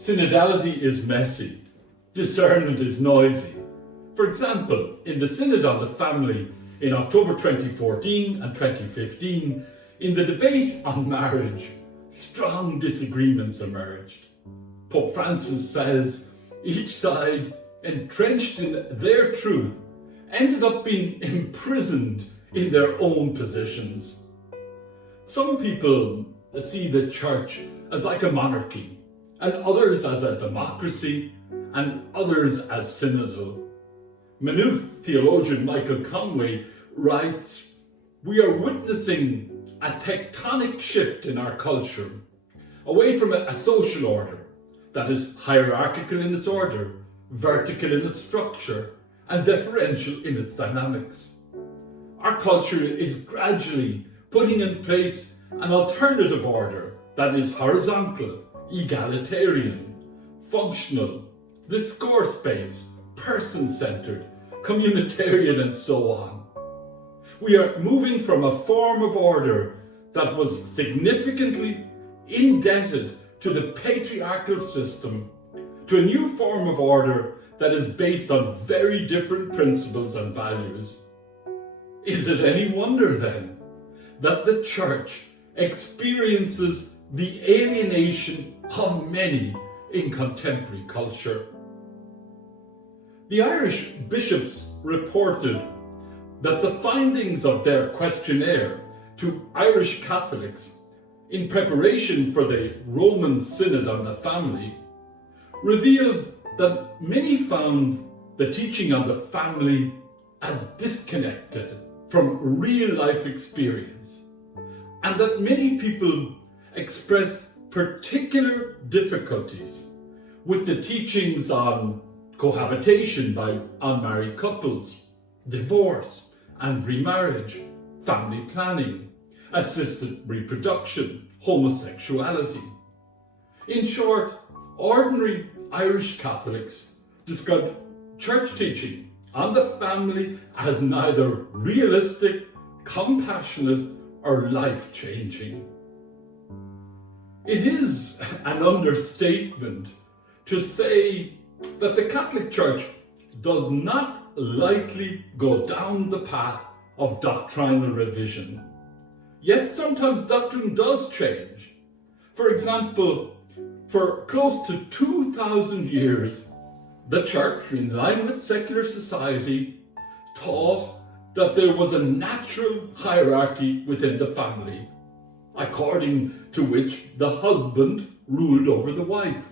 Synodality is messy. Discernment is noisy. For example, in the Synod on the Family in October 2014 and 2015, in the debate on marriage, strong disagreements emerged. Pope Francis says each side, entrenched in their truth, ended up being imprisoned in their own positions. Some people see the church as like a monarchy, and others as a democracy, and others as synodal. Maynooth theologian Michael Conway writes, "We are witnessing a tectonic shift in our culture, away from a social order that is hierarchical in its order, vertical in its structure, and deferential in its dynamics. Our culture is gradually putting in place an alternative order that is horizontal, egalitarian, functional, discourse-based, person-centered, communitarian, and so on. We are moving from a form of order that was significantly indebted to the patriarchal system to a new form of order that is based on very different principles and values. Is it any wonder then that the church experiences the alienation of many in contemporary culture?" The Irish bishops reported that the findings of their questionnaire to Irish Catholics in preparation for the Roman Synod on the Family revealed that many found the teaching on the family as disconnected from real life experience, and that many people expressed particular difficulties with the teachings on cohabitation by unmarried couples, divorce and remarriage, family planning, assisted reproduction, homosexuality. In short, ordinary Irish Catholics described church teaching on the family as neither realistic, compassionate, or life-changing. It is an understatement to say that the Catholic Church does not lightly go down the path of doctrinal revision. Yet sometimes doctrine does change. For example, for close to 2,000 years, the Church, in line with secular society, taught that there was a natural hierarchy within the family, according to which the husband ruled over the wife,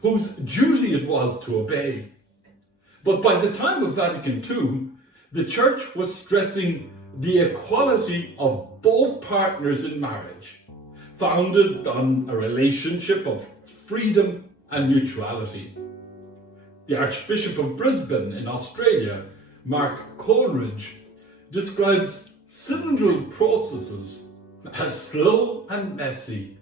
whose duty it was to obey. But by the time of Vatican II, the Church was stressing the equality of both partners in marriage, founded on a relationship of freedom and mutuality. The Archbishop of Brisbane in Australia, Mark Coleridge, describes synodal processes as slow and messy,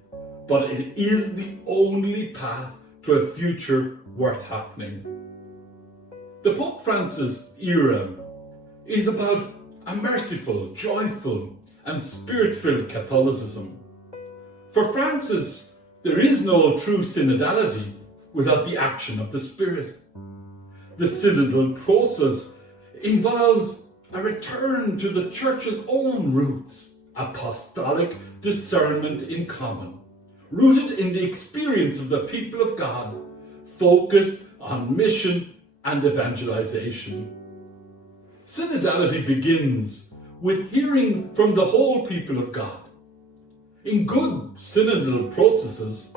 but it is the only path to a future worth happening. The Pope Francis era is about a merciful, joyful, and spirit-filled Catholicism. For Francis, there is no true synodality without the action of the Spirit. The synodal process involves a return to the Church's own roots, apostolic discernment in common, rooted in the experience of the people of God, focused on mission and evangelization. Synodality begins with hearing from the whole people of God. In good synodal processes,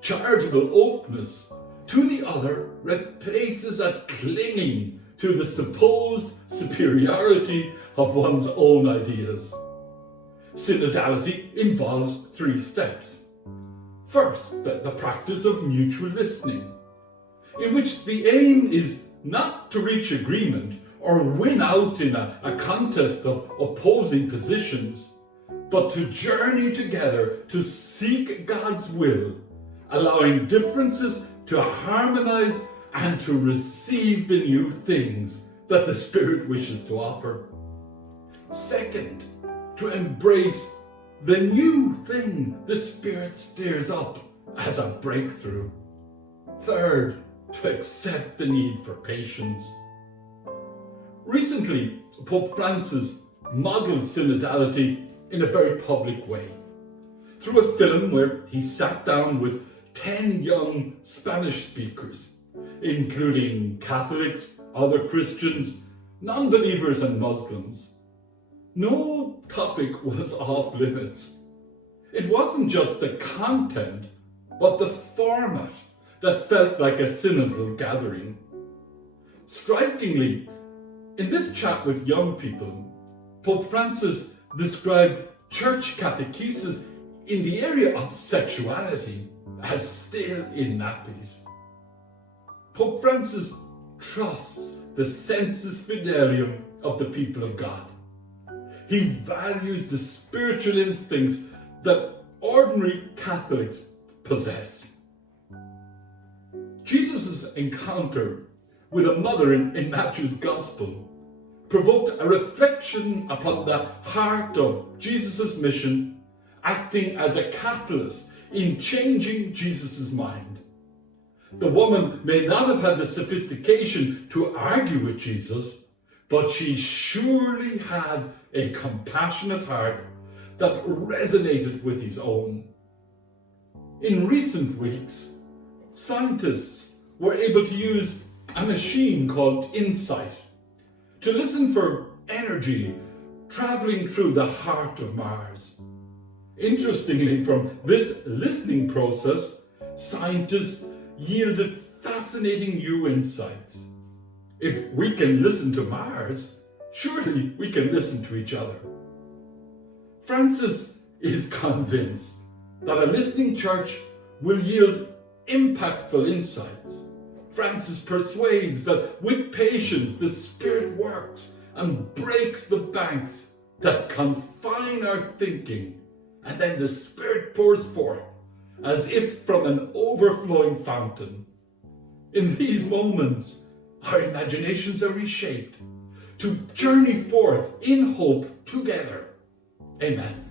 charitable openness to the other replaces a clinging to the supposed superiority of one's own ideas. Synodality involves 3 steps. First, the practice of mutual listening, in which the aim is not to reach agreement or win out in a contest of opposing positions, but to journey together to seek God's will, allowing differences to harmonize and to receive the new things that the Spirit wishes to offer. Second, to embrace the new thing the Spirit stirs up as a breakthrough. Third, to accept the need for patience. Recently, Pope Francis modeled synodality in a very public way through a film where he sat down with 10 young Spanish speakers, including Catholics, other Christians, non-believers and Muslims. No topic was off limits. It wasn't just the content, but the format that felt like a synodal gathering. Strikingly, in this chat with young people, Pope Francis described church catechesis in the area of sexuality as still in nappies. Pope Francis trusts the sensus fidelium of the people of God. He values the spiritual instincts that ordinary Catholics possess. Jesus' encounter with a mother in Matthew's Gospel provoked a reflection upon the heart of Jesus' mission, acting as a catalyst in changing Jesus' mind. The woman may not have had the sophistication to argue with Jesus, but she surely had a compassionate heart that resonated with his own. In recent weeks, scientists were able to use a machine called InSight to listen for energy traveling through the heart of Mars. Interestingly, from this listening process, scientists yielded fascinating new insights. If we can listen to Mars, surely we can listen to each other. Francis is convinced that a listening church will yield impactful insights. Francis persuades that with patience the Spirit works and breaks the banks that confine our thinking, and then the Spirit pours forth as if from an overflowing fountain. In these moments, our imaginations are reshaped to journey forth in hope together. Amen.